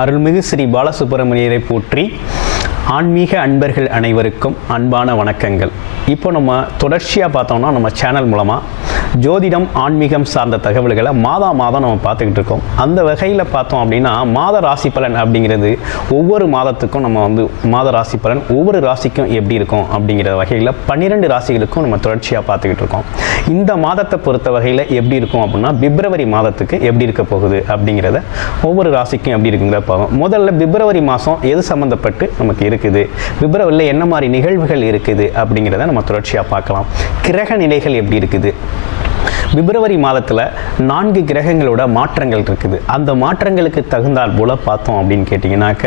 அருள்மிகு ஸ்ரீ பாலசுப்பிரமணியரை போற்றி ஆன்மீக அன்பர்கள் அனைவருக்கும் அன்பான வணக்கங்கள். இப்போ நம்ம தொடர்ச்சியாக பார்த்தோம்னா நம்ம சேனல் மூலமாக ஜோதிடம் ஆன்மீகம் சார்ந்த தகவல்களை மாதா மாதம் நம்ம பார்த்துக்கிட்டு இருக்கோம். அந்த வகையில் பார்த்தோம் அப்படின்னா மாத ராசி பலன் அப்படிங்கிறது ஒவ்வொரு மாதத்துக்கும் நம்ம வந்து மாத ராசி பலன் ஒவ்வொரு ராசிக்கும் எப்படி இருக்கும் அப்படிங்கிற வகையில் பன்னிரெண்டு ராசிகளுக்கும் நம்ம தொடர்ச்சியாக பார்த்துக்கிட்டு இருக்கோம். இந்த மாதத்தை பொறுத்த வகையில் எப்படி இருக்கும் அப்படின்னா பிப்ரவரி மாதத்துக்கு எப்படி இருக்க போகுது அப்படிங்கிறத ஒவ்வொரு ராசிக்கும் எப்படி இருக்குங்கிற பார்ப்போம். முதல்ல பிப்ரவரி மாதம் எது சம்மந்தப்பட்டு நமக்கு இருக்குது? பிப்ரவரியில் என்ன மாதிரி நிகழ்வுகள் இருக்குது அப்படிங்கிறத நம்ம தொடர்ச்சியாக பார்க்கலாம். கிரக நிலைகள் எப்படி இருக்குது? பிப்ரவரி மாதத்தில் நான்கு கிரகங்களோட மாற்றங்கள் இருக்குது. அந்த மாற்றங்களுக்கு தகுந்தால் போல் பார்த்தோம் அப்படின்னு கேட்டிங்கனாக்க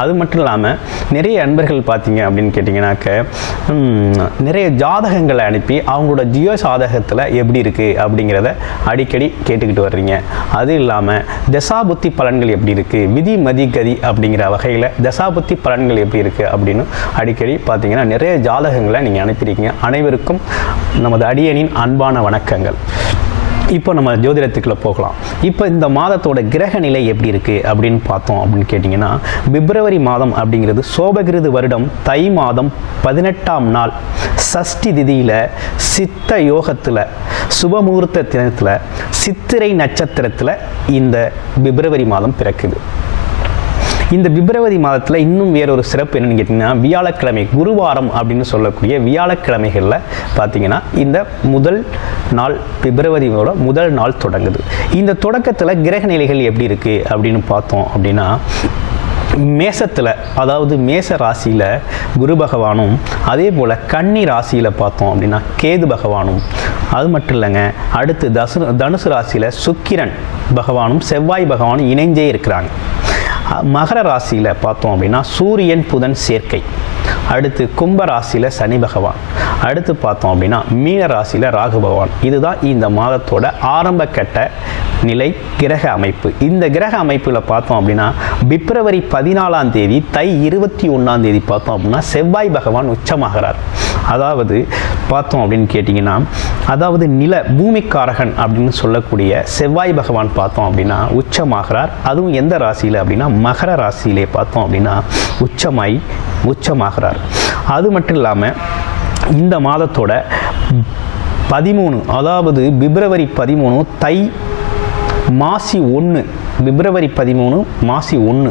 அது மட்டும் இல்லாமல் நிறைய அன்பர்கள் பார்த்தீங்க அப்படின்னு கேட்டிங்கனாக்க நிறைய ஜாதகங்களை அனுப்பி அவங்களோட ஜியோ சாதகத்தில் எப்படி இருக்குது அப்படிங்கிறத அடிக்கடி கேட்டுக்கிட்டு வர்றீங்க. அது இல்லாமல் தசாபுத்தி பலன்கள் எப்படி இருக்குது விதி மதி கதி அப்படிங்கிற வகையில் தசாபுத்தி பலன்கள் எப்படி இருக்குது அப்படின்னு அடிக்கடி பார்த்தீங்கன்னா நிறைய ஜாதகங்களை நீங்கள் அனுப்பியிருக்கீங்க. அனைவருக்கும் நமது அடியனின் அன்பான வணக்கங்கள். இப்போ நம்ம ஜோதிடத்துக்குள்ள போகலாம். இப்போ இந்த மாதத்தோட கிரக நிலை எப்படி இருக்குது அப்படின்னு பார்த்தோம் அப்படின்னு கேட்டிங்கன்னா பிப்ரவரி மாதம் அப்படிங்கிறது சோபகிருது வருடம் தை மாதம் பதினெட்டாம் நாள். சஷ்டி திதியில் சித்த யோகத்தில் சுபமுகூர்த்த தினத்தில் சித்திரை நட்சத்திரத்தில் இந்த பிப்ரவரி மாதம் பிறக்குது. இந்த பிப்ரவரி மாதத்தில் இன்னும் வேறொரு சிறப்பு என்னென்னு கேட்டிங்கன்னா வியாழக்கிழமை குருவாரம் அப்படின்னு சொல்லக்கூடிய வியாழக்கிழமைகளில் பார்த்தீங்கன்னா இந்த முதல் நாள் பிப்ரவரியோட முதல் நாள் தொடங்குது. இந்த தொடக்கத்தில் கிரக நிலைகள் எப்படி இருக்குது அப்படின்னு பார்த்தோம் அப்படின்னா மேசத்தில் அதாவது மேச ராசியில் குரு பகவானும் அதே போல் கன்னி ராசியில் பார்த்தோம் அப்படின்னா கேது பகவானும். அது மட்டும் இல்லைங்க அடுத்து தசு தனுசு ராசியில் சுக்கிரன் பகவானும் செவ்வாய் பகவானும் இணைஞ்சே இருக்கிறாங்க. மகர ராசியில் பார்த்தோம் அப்படின்னா சூரியன் புதன் சேர்க்கை. அடுத்து கும்ப ராசியில் சனி பகவான். அடுத்து பார்த்தோம் அப்படின்னா மீன ராசியில் ராகு பகவான். இதுதான் இந்த மாதத்தோட ஆரம்ப கட்ட நிலை கிரக அமைப்பு. இந்த கிரக அமைப்பில் பார்த்தோம் அப்படின்னா பிப்ரவரி பதினாலாம் தேதி தை இருபத்தி ஒன்றாம் தேதி பார்த்தோம் அப்படின்னா செவ்வாய் பகவான் உச்சமாகிறார். அதாவது பார்த்தோம் அப்படின்னு கேட்டிங்கன்னா அதாவது நில பூமிக்காரகன் அப்படின்னு சொல்லக்கூடிய செவ்வாய் பகவான் பார்த்தோம் அப்படின்னா உச்சமாகிறார். அதுவும் எந்த ராசியில் அப்படின்னா மகர ராசியிலே பார்த்தோம் அப்படின்னா உச்சமாய் உச்சமாகிறார். அது மட்டும் இல்லாமல் இந்த மாதத்தோட பதிமூணு அதாவது பிப்ரவரி பதிமூணு தை மாசி ஒன்று பிப்ரவரி பதிமூணு மாசி ஒன்று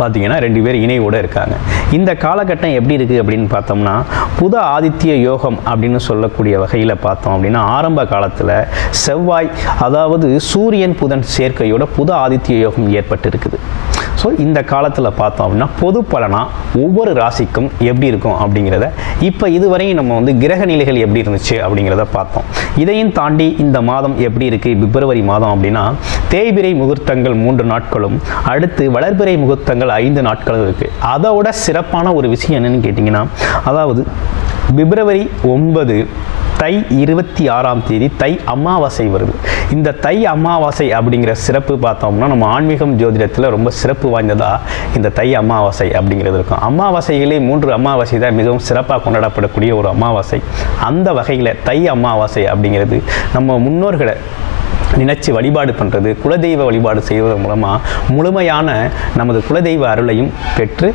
பார்த்தீங்கன்னா ரெண்டு பேர் இணையோட இருக்காங்க. இந்த காலகட்டம் எப்படி இருக்குது அப்படின்னு பார்த்தோம்னா புத ஆதித்ய யோகம் அப்படின்னு சொல்லக்கூடிய வகையில் பார்த்தோம் அப்படின்னா ஆரம்ப காலத்தில் செவ்வாய் அதாவது சூரியன் புதன் சேர்க்கையோட புத ஆதித்ய யோகம் ஏற்பட்டு இருக்குது ஸோ இந்த காலத்தில் பார்த்தோம் அப்படின்னா பொது பலனாக ஒவ்வொரு ராசிக்கும் எப்படி இருக்கும் அப்படிங்கிறத இப்போ இதுவரையும் நம்ம வந்து கிரக நிலைகள் எப்படி இருந்துச்சு அப்படிங்கிறத பார்த்தோம். இதையும் தாண்டி இந்த மாதம் எப்படி இருக்குது பிப்ரவரி மாதம் அப்படின்னா தேய்பிரை முகூர்த்தங்கள் மூன்று நாட்களும் அடுத்து வளர்பிறை முகூர்த்தங்கள் ஐந்து நாட்களும் இருக்குது அதோட சிறப்பான ஒரு விஷயம் என்னென்னு கேட்டிங்கன்னா அதாவது பிப்ரவரி ஒன்பது தை இருபத்தி ஆறாம் தேதி தை அமாவாசை வருது. இந்த தை அமாவாசை அப்படிங்கிற சிறப்பு பார்த்தோம்னா நம்ம ஆன்மீகம் ஜோதிடத்தில் ரொம்ப சிறப்பு வாய்ந்ததாக இந்த தை அமாவாசை அப்படிங்கிறது இருக்கும். அமாவாசைகளே மூன்று அமாவாசை தான் மிகவும் சிறப்பாக கொண்டாடப்படக்கூடிய ஒரு அமாவாசை. அந்த வகையில் தை அமாவாசை அப்படிங்கிறது நம்ம முன்னோர்களை நினைச்சு வழிபாடு பண்ணுறது குலதெய்வ வழிபாடு செய்வதன் மூலமாக முழுமையான நமது குலதெய்வ அருளையும் பெற்று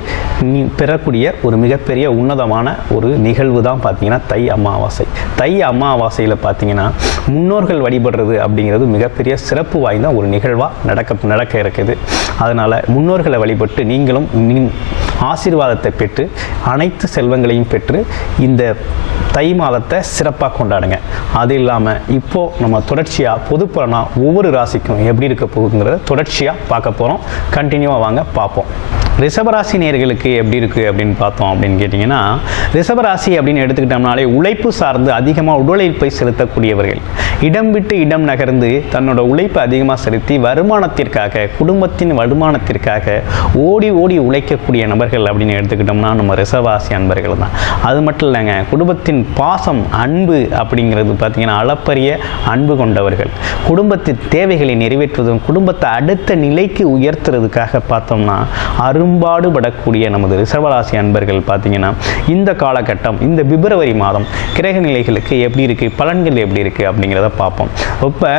பெறக்கூடிய ஒரு மிகப்பெரிய உன்னதமான ஒரு நிகழ்வு தான் பார்த்தீங்கன்னா தை அமாவாசை. தை அமாவாசையில் பார்த்தீங்கன்னா முன்னோர்கள் வழிபடுறது அப்படிங்கிறது மிகப்பெரிய சிறப்பு வாய்ந்த ஒரு நிகழ்வாக நடக்க நடக்க இருக்குது. அதனால் முன்னோர்களை வழிபட்டு நீங்களும் ஆசீர்வாதத்தை பெற்று அனைத்து செல்வங்களையும் பெற்று இந்த தை மாதத்தை சிறப்பாக கொண்டாடுங்க. அது இல்லாமல் இப்போது நம்ம தொடர்ச்சியாக பொது ஒவ்வொரு ராசிக்கும் எப்படி இருக்க போகுதுங்கிறத தொடர்ச்சியாக பார்க்க போகிறோம் கண்டினியூவாக வாங்க பார்ப்போம். ரிஷபராசி நேர்களுக்கு எப்படி இருக்குது அப்படின்னு பார்த்தோம் அப்படின்னு கேட்டிங்கன்னா ரிஷபராசி அப்படின்னு எடுத்துக்கிட்டோம்னாலே உழைப்பு சார்ந்து அதிகமாக உடலுழைப்பை செலுத்தக்கூடியவர்கள். இடம் விட்டு இடம் நகர்ந்து தன்னோட உழைப்பை அதிகமாக செலுத்தி வருமானத்திற்காக குடும்பத்தின் வருமானத்திற்காக ஓடி ஓடி உழைக்கக்கூடிய நபர்கள் அப்படின்னு எடுத்துக்கிட்டோம்னா நம்ம ரிஷபராசி அன்பர்கள் தான். அது மட்டும் இல்லைங்க குடும்பத்தின் பாசம் அன்பு அப்படிங்கிறது பார்த்திங்கன்னா அளப்பரிய அன்பு கொண்டவர்கள். குடும்பத்தின் தேவைகளை நிறைவேற்றுவதும் குடும்பத்தை அடுத்த நிலைக்கு உயர்த்துறதுக்காக பார்த்தோம்னா அரும்பாடுபடக்கூடிய நமது ரிசர்வராசி அன்பர்கள் பார்த்தீங்கன்னா இந்த காலகட்டம் இந்த பிப்ரவரி மாதம் கிரக நிலைகளுக்கு எப்படி இருக்குது பலன்கள் எப்படி இருக்குது அப்படிங்கிறத பார்ப்போம். இப்போ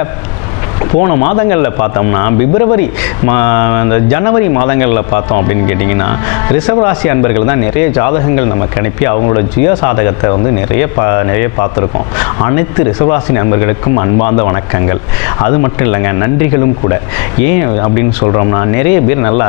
போன மாதங்களில் பார்த்தோம்னா பிப்ரவரி மா அந்த ஜனவரி மாதங்களில் பார்த்தோம் அப்படின்னு கேட்டிங்கன்னா ரிஷபராசி அன்பர்கள் தான் நிறைய ஜாதகங்கள் நமக்கு அனுப்பி அவங்களோட ஜுய சாதகத்தை வந்து நிறைய பா நிறைய பார்த்துருக்கோம். அனைத்து ரிஷபராசி நண்பர்களுக்கும் அன்பார்ந்த வணக்கங்கள். அது மட்டும் இல்லைங்க நன்றிகளும் கூட. ஏன் அப்படின்னு சொல்கிறோம்னா நிறைய பேர் நல்லா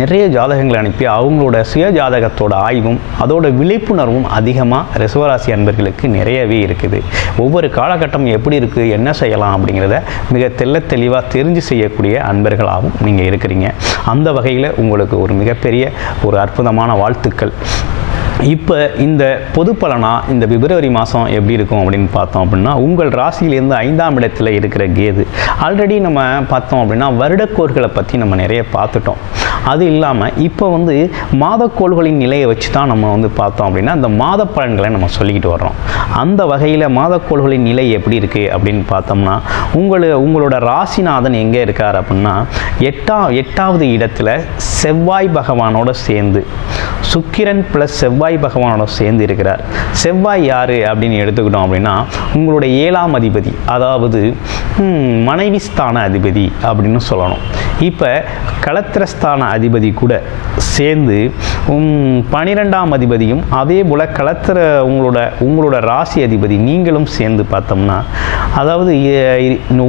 நிறைய ஜாதகங்களை அனுப்பி அவங்களோட சுய ஜாதகத்தோட ஆய்வும் அதோட விழிப்புணர்வும் அதிகமாக ரிஷபராசி அன்பர்களுக்கு நிறையவே இருக்குது. ஒவ்வொரு காலகட்டம் எப்படி இருக்குது என்ன செய்யலாம் அப்படிங்கிறத மிக தெல்ல தெளிவாக தெரிஞ்சு செய்யக்கூடிய அன்பர்களாகவும் நீங்கள் இருக்கிறீங்க. அந்த வகையில் உங்களுக்கு ஒரு மிகப்பெரிய ஒரு அற்புதமான வாழ்த்துக்கள். இப்போ இந்த பொது பலனா இந்த பிப்ரவரி மாதம் எப்படி இருக்கும் அப்படின்னு பார்த்தோம் அப்படின்னா உங்கள் ராசியிலேருந்து ஐந்தாம் இடத்துல இருக்கிற கேது. ஆல்ரெடி நம்ம பார்த்தோம் அப்படின்னா வருடக்கோள்களை பற்றி நம்ம நிறைய பார்த்துட்டோம். அது இல்லாமல் இப்போ வந்து மாதக்கோள்களின் நிலையை வச்சு தான் நம்ம வந்து பார்த்தோம் அப்படின்னா அந்த மாத பலன்களை நம்ம சொல்லிக்கிட்டு வர்றோம். அந்த வகையில் மாதக்கோள்களின் நிலை எப்படி இருக்குது அப்படின்னு பார்த்தோம்னா உங்களு உங்களோட ராசிநாதன் எங்கே இருக்கார் அப்படின்னா எட்டா எட்டாவது இடத்துல செவ்வாய் பகவானோட சேர்ந்து சுக்கிரன் ப்ளஸ் செவ்வாய் செவ்வாய் பகவானோட சேர்ந்து இருக்கிறார். செவ்வாய் யார் அப்படின்னு எடுத்துக்கிட்டோம் அப்படின்னா உங்களுடைய ஏழாம் அதிபதி அதாவது மனைவி ஸ்தான அதிபதி அப்படின்னு சொல்லணும். இப்போ களத்திரஸ்தான அதிபதி கூட சேர்ந்து பனிரெண்டாம் அதிபதியும் அதே போல் களத்திர உங்களோட உங்களோட ராசி அதிபதி நீங்களும் சேர்ந்து பார்த்தோம்னா அதாவது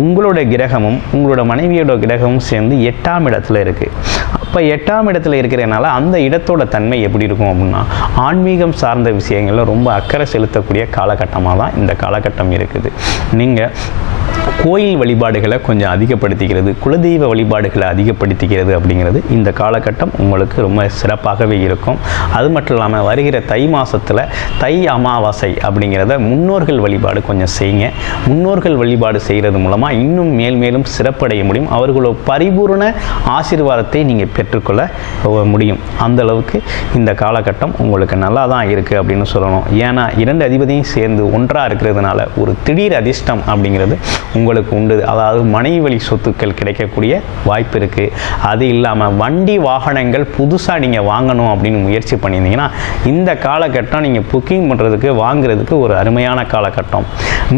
உங்களோட கிரகமும் உங்களோட மனைவியோட கிரகமும் சேர்ந்து எட்டாம் இடத்துல இருக்குது இப்போ எட்டாம் இடத்துல இருக்கிறதுனால அந்த இடத்தோட தன்மை எப்படி இருக்கும் அப்படின்னா ஆன்மீகம் சார்ந்த விஷயங்களில் ரொம்ப அக்கறை செலுத்தக்கூடிய காலகட்டமாக தான் இந்த காலகட்டம் இருக்குது. நீங்கள் கோயில் வழிபாடுகளை கொஞ்சம் அதிகப்படுத்திக்கிறது குலதெய்வ வழிபாடுகளை அதிகப்படுத்திக்கிறது அப்படிங்கிறது இந்த காலகட்டம் உங்களுக்கு ரொம்ப சிறப்பாகவே இருக்கும். அது மட்டும் இல்லாமல் வருகிற தை மாதத்தில் தை அமாவாசை அப்படிங்கிறத முன்னோர்கள் வழிபாடு கொஞ்சம் செய்யுங்க. முன்னோர்கள் வழிபாடு செய்கிறது மூலமாக இன்னும் மேல் மேலும் சிறப்படைய முடியும். அவர்களோட பரிபூரண ஆசீர்வாதத்தை நீங்கள் பெற்றுக்கொள்ள முடியும். அந்த அளவுக்கு இந்த காலகட்டம் உங்களுக்கு நல்லா தான் இருக்குது அப்படின்னு சொல்லணும். ஏன்னா இரண்டு அதிபதியும் சேர்ந்து ஒன்றாக இருக்கிறதுனால ஒரு திடீர் அதிர்ஷ்டம் அப்படிங்கிறது உங்களுக்கு உண்டு. அதாவது மனைவி வழி சொத்துக்கள் கிடைக்கக்கூடிய வாய்ப்பு இருக்குது அது இல்லாமல் வண்டி வாகனங்கள் புதுசாக நீங்கள் வாங்கணும் அப்படின்னு முயற்சி பண்ணியிருந்தீங்கன்னா இந்த காலகட்டம் நீங்கள் புக்கிங் பண்ணுறதுக்கு வாங்குறதுக்கு ஒரு அருமையான காலகட்டம்.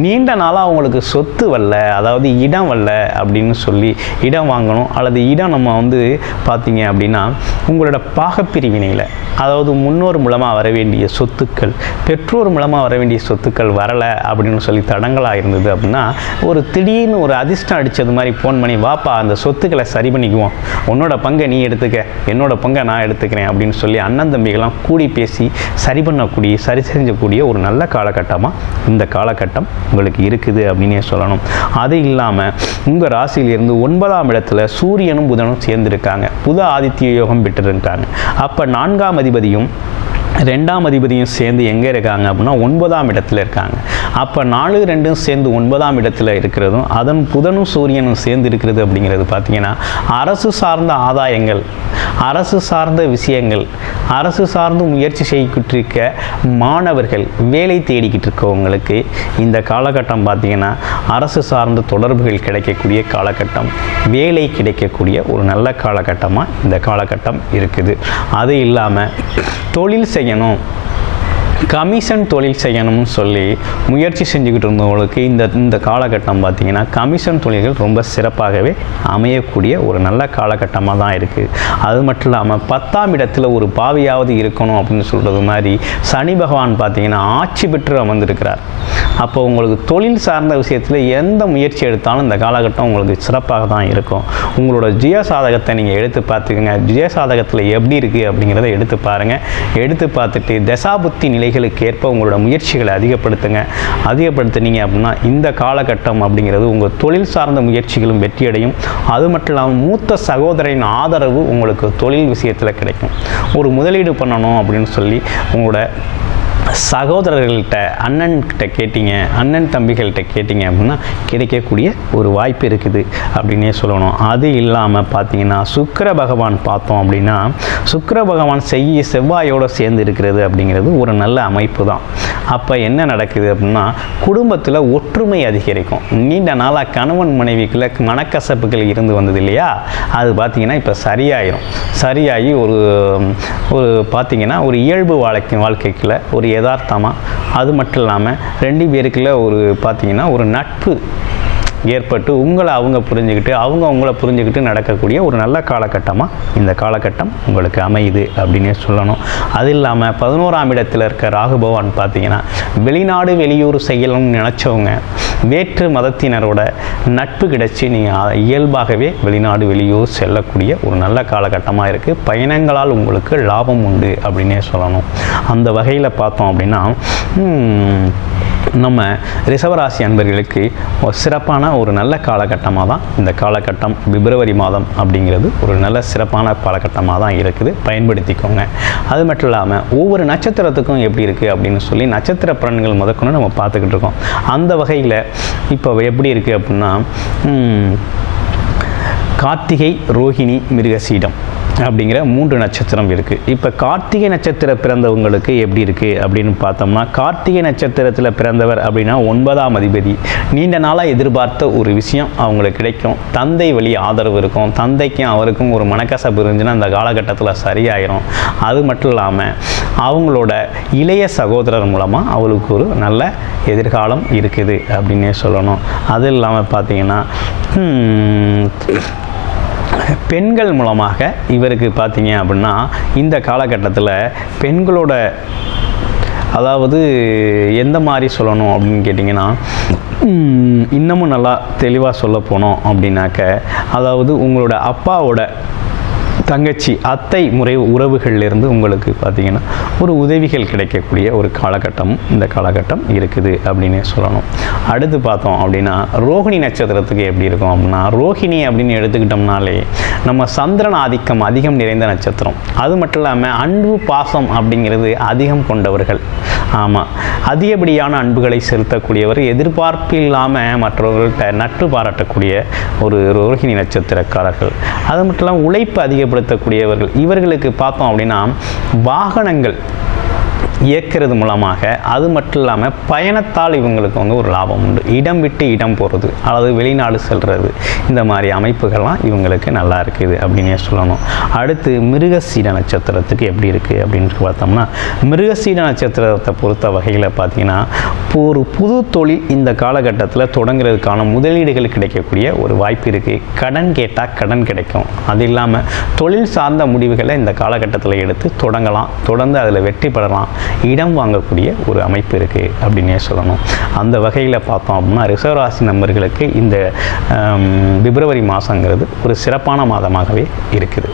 நீண்ட நாளாக உங்களுக்கு சொத்து வரல அதாவது இடம் வரல அப்படின்னு சொல்லி இடம் வாங்கணும் அல்லது இடம் நம்ம வந்து பார்த்தீங்க அப்படின்னா உங்களோட பாகப்பிரிவினையில் அதாவது முன்னோர் மூலமாக வர வேண்டிய சொத்துக்கள் பெற்றோர் மூலமாக வர வேண்டிய சொத்துக்கள் வரலை அப்படின்னு சொல்லி தடங்களாக இருந்தது அப்படின்னா ஒரு திடீர்னு ஒரு அதிர்ஷ்டம் அடித்தது மாதிரி ஃபோன் பண்ணி வாப்பா அந்த சொத்துக்களை சரி பண்ணிக்குவோம். உன்னோட பங்கை நீ எடுத்துக்க. என்னோட பங்கை நான் எடுத்துக்கிறேன் அப்படின்னு சொல்லி அண்ணன் தம்பிகள்லாம் கூடி பேசி சரி பண்ணக்கூடிய சரி செஞ்சக்கூடிய ஒரு நல்ல காலகட்டமாக இந்த காலகட்டம் உங்களுக்கு இருக்குது அப்படின்னே சொல்லணும். அது இல்லாமல் உங்கள் ராசியிலிருந்து ஒன்பதாம் இடத்துல சூரியனும் புதனும் சேர்ந்துருக்காங்க. புத ஆதித்ய யோகம் பெற்றிருக்காங்க. அப்போ நான்காம் அதிபதியும் ரெண்டாம் அதிபதியும் சேர்ந்து எங்கே இருக்காங்க அப்படின்னா ஒன்பதாம் இடத்துல இருக்காங்க. அப்போ நாலு ரெண்டும் சேர்ந்து ஒன்பதாம் இடத்துல இருக்கிறதும் அதன் புதனும் சூரியனும் சேர்ந்து இருக்கிறது அப்படிங்கிறது பார்த்தீங்கன்னா அரசு சார்ந்த ஆதாயங்கள் அரசு சார்ந்த விஷயங்கள் அரசு சார்ந்து முயற்சி செய்யப்பட்டிருக்க இருக்க மாணவர்கள் வேலை தேடிக்கிட்டு இருக்கவங்களுக்கு இந்த காலகட்டம் பார்த்தீங்கன்னா அரசு சார்ந்த தொடர்புகள் கிடைக்கக்கூடிய காலகட்டம் வேலை கிடைக்கக்கூடிய ஒரு நல்ல காலகட்டமாக இந்த காலகட்டம் இருக்குது. அது இல்லாமல் தொழில் 电动 கமிஷன் தொழில் செய்யணும்னு சொல்லி முயற்சி செஞ்சுக்கிட்டு இருந்தவங்களுக்கு இந்த இந்த காலகட்டம் பார்த்திங்கன்னா கமிஷன் தொழில்கள் ரொம்ப சிறப்பாகவே அமையக்கூடிய ஒரு நல்ல காலகட்டமாக தான் இருக்குது அது மட்டும் இல்லாமல் பத்தாம் இடத்துல ஒரு பாவியாவது இருக்கணும் அப்படின்னு சொல்கிறது மாதிரி சனி பகவான் பார்த்திங்கன்னா ஆட்சி பெற்று அமர்ந்திருக்கிறார். அப்போ உங்களுக்கு தொழில் சார்ந்த விஷயத்தில் எந்த முயற்சி எடுத்தாலும் இந்த காலகட்டம் உங்களுக்கு சிறப்பாக தான் இருக்கும். உங்களோட ஜிய சாதகத்தை நீங்கள் எடுத்து பார்த்துக்கோங்க. ஜிய சாதகத்தில் எப்படி இருக்குது அப்படிங்கிறத எடுத்து பாருங்கள் எடுத்து பார்த்துட்டு தசாபுத்தி நிலைகளுக்கு ஏற்ப உங்களோட முயற்சிகளை அதிகப்படுத்துங்க. அதிகப்படுத்தினீங்க அப்படின்னா இந்த காலகட்டம் அப்படிங்கிறது உங்கள் தொழில் சார்ந்த முயற்சிகளும் வெற்றியடையும். அது மட்டும் இல்லாமல் மூத்த சகோதரின் ஆதரவு உங்களுக்கு தொழில் விஷயத்தில் கிடைக்கும். ஒரு முதலீடு பண்ணணும் அப்படின்னு சொல்லி உங்களோட சகோதரர்கள்ட்ட அண்ணன்கிட்ட கேட்டீங்க அண்ணன் தம்பிகள்கிட்ட கேட்டீங்க அப்படின்னா கிடைக்கக்கூடிய ஒரு வாய்ப்பு இருக்குது அப்படின்னே சொல்லணும். அது இல்லாமல் பார்த்தீங்கன்னா சுக்கர பகவான் பார்த்தோம் அப்படின்னா சுக்கர பகவான் செய்ய செவ்வாயோடு சேர்ந்து இருக்கிறது அப்படிங்கிறது ஒரு நல்ல அமைப்பு தான். அப்போ என்ன நடக்குது அப்படின்னா குடும்பத்தில் ஒற்றுமை அதிகரிக்கும். நீண்ட நாளாக கணவன் மனைவிக்குள்ள மனக்கசப்புகள் இருந்து வந்தது இல்லையா? அது பார்த்தீங்கன்னா இப்போ சரியாயிரும். சரியாகி ஒரு ஒரு பார்த்தீங்கன்னா ஒரு இயல்பு வாழ்க்கை வாழ்க்கைக்குள்ள ஒரு யதார்த்தமாக அது மட்டும் இல்லாமல் ரெண்டு பேருக்குள்ள ஒரு பார்த்திங்கன்னா ஒரு நட்பு ஏற்பட்டு உங்களை அவங்க புரிஞ்சுக்கிட்டு அவங்க உங்களை புரிஞ்சுக்கிட்டு நடக்கக்கூடிய ஒரு நல்ல காலகட்டமாக இந்த காலகட்டம் உங்களுக்கு அமையுது அப்படின்னே சொல்லணும். அது இல்லாமல் பதினோராம் இடத்தில் இருக்க ராகு பகவான் பார்த்தீங்கன்னா வெளிநாடு வெளியூர் செய்யணும்னு நினச்சவங்க வேற்று மதத்தினரோட நட்பு கிடைச்சி நீங்கள் இயல்பாகவே வெளிநாடு வெளியூர் செல்லக்கூடிய ஒரு நல்ல காலகட்டமாக இருக்குது பயணங்களால் உங்களுக்கு லாபம் உண்டு அப்படின்னே சொல்லணும். அந்த வகையில் பார்த்தோம் அப்படின்னா நம்ம ரிசவராசி அன்பர்களுக்கு ஒரு சிறப்பான ஒரு நல்ல காலகட்டமாக தான் இந்த காலகட்டம் பிப்ரவரி மாதம் அப்படிங்கிறது ஒரு நல்ல சிறப்பான காலகட்டமாக தான் இருக்குது. பயன்படுத்திக்கோங்க. அது மட்டும் இல்லாமல் ஒவ்வொரு நட்சத்திரத்துக்கும் எப்படி இருக்குது அப்படின்னு சொல்லி நட்சத்திர பலன்கள் முதற்கொண்டு நம்ம பார்த்துக்கிட்டு இருக்கோம். அந்த வகையில் இப்போ எப்படி இருக்குது அப்படின்னா கார்த்திகை ரோஹிணி மிருகசீடம். அப்படிங்கிற மூன்று நட்சத்திரம் இருக்குது இப்போ கார்த்திகை நட்சத்திர பிறந்தவங்களுக்கு எப்படி இருக்குது அப்படின்னு பார்த்தோம்னா கார்த்திகை நட்சத்திரத்தில் பிறந்தவர் அப்படின்னா ஒன்பதாம் அதிபதி. நீண்ட நாளாக எதிர்பார்த்த ஒரு விஷயம் அவங்களுக்கு கிடைக்கும். தந்தை வழி ஆதரவு இருக்கும். தந்தைக்கும் அவருக்கும் ஒரு மனக்கசப்பு இருந்துச்சுன்னா அந்த காலகட்டத்தில் சரியாயிரும். அது மட்டும் இல்லாமல் அவங்களோட இளைய சகோதரர் மூலமாக அவளுக்கு ஒரு நல்ல எதிர்காலம் இருக்குது அப்படின்னே சொல்லணும். அது இல்லாமல் பார்த்தீங்கன்னா பெண்கள் மூலமாக இவருக்கு பார்த்தீங்க அப்படின்னா இந்த காலகட்டத்தில் பெண்களோட அதாவது எந்த மாதிரி சொல்லணும் அப்படின்னு கேட்டிங்கன்னா இன்னமும் நல்லா தெளிவாக சொல்ல போனோம் அப்படின்னாக்க அதாவது உங்களோட அப்பாவோட தங்கச்சி அத்தை முறை உறவுகள்லேருந்து உங்களுக்கு பார்த்திங்கன்னா ஒரு உதவிகள் கிடைக்கக்கூடிய ஒரு காலகட்டம் இந்த காலகட்டம் இருக்குது அப்படின்னு சொல்லணும். அடுத்து பார்த்தோம் அப்படின்னா ரோகிணி நட்சத்திரத்துக்கு எப்படி இருக்கும் அப்படின்னா ரோஹிணி அப்படின்னு எடுத்துக்கிட்டோம்னாலே நம்ம சந்திரன் ஆதிக்கம் அதிகம் நிறைந்த நட்சத்திரம். அது மட்டும் இல்லாமல் அன்பு பாசம் அப்படிங்கிறது அதிகம் கொண்டவர்கள். ஆமாம் அதிகப்படியான அன்புகளை செலுத்தக்கூடியவர் எதிர்பார்ப்பு இல்லாமல் மற்றவர்கள்ட்ட நட்பு பாராட்டக்கூடிய ஒரு ரோஹிணி நட்சத்திரக்காரர்கள். அது மட்டும் இல்லாமல் உழைப்பு பயன்படுத்தக்கூடியவர்கள். இவர்களுக்கு பார்த்தோம் அப்படின்னா வாகனங்கள் இயக்கிறது மூலமாக அது மட்டும் இல்லாமல் பயணத்தால் இவங்களுக்கு வந்து ஒரு லாபம் உண்டு. இடம் விட்டு இடம் போகிறது அல்லது வெளிநாடு செல்கிறது இந்த மாதிரி அமைப்புகள்லாம் இவங்களுக்கு நல்லா இருக்குது அப்படின்னே சொல்லணும். அடுத்து மிருகசீட நட்சத்திரத்துக்கு எப்படி இருக்குது அப்படின்னு பார்த்தோம்னா மிருகசீட நட்சத்திரத்தை பொறுத்த வகையில் பார்த்தீங்கன்னா ஒரு புது தொழில் இந்த காலகட்டத்தில் தொடங்குறதுக்கான முதலீடுகள் கிடைக்கக்கூடிய ஒரு வாய்ப்பு இருக்குது கடன் கேட்டால் கடன் கிடைக்கும். அது இல்லாமல் தொழில் சார்ந்த முடிவுகளை இந்த காலகட்டத்தில் எடுத்து தொடங்கலாம். தொடர்ந்து அதில் வெற்றி பெறலாம். இடம் வாங்கக்கூடிய ஒரு அமைப்பு இருக்குது அப்படின்னே சொல்லணும். அந்த வகையில் பார்த்தோம் அப்படின்னா ரிசர்வ் ராசி நம்பர்களுக்கு இந்த பிப்ரவரி மாதங்கிறது ஒரு சிறப்பான மாதமாகவே இருக்குது.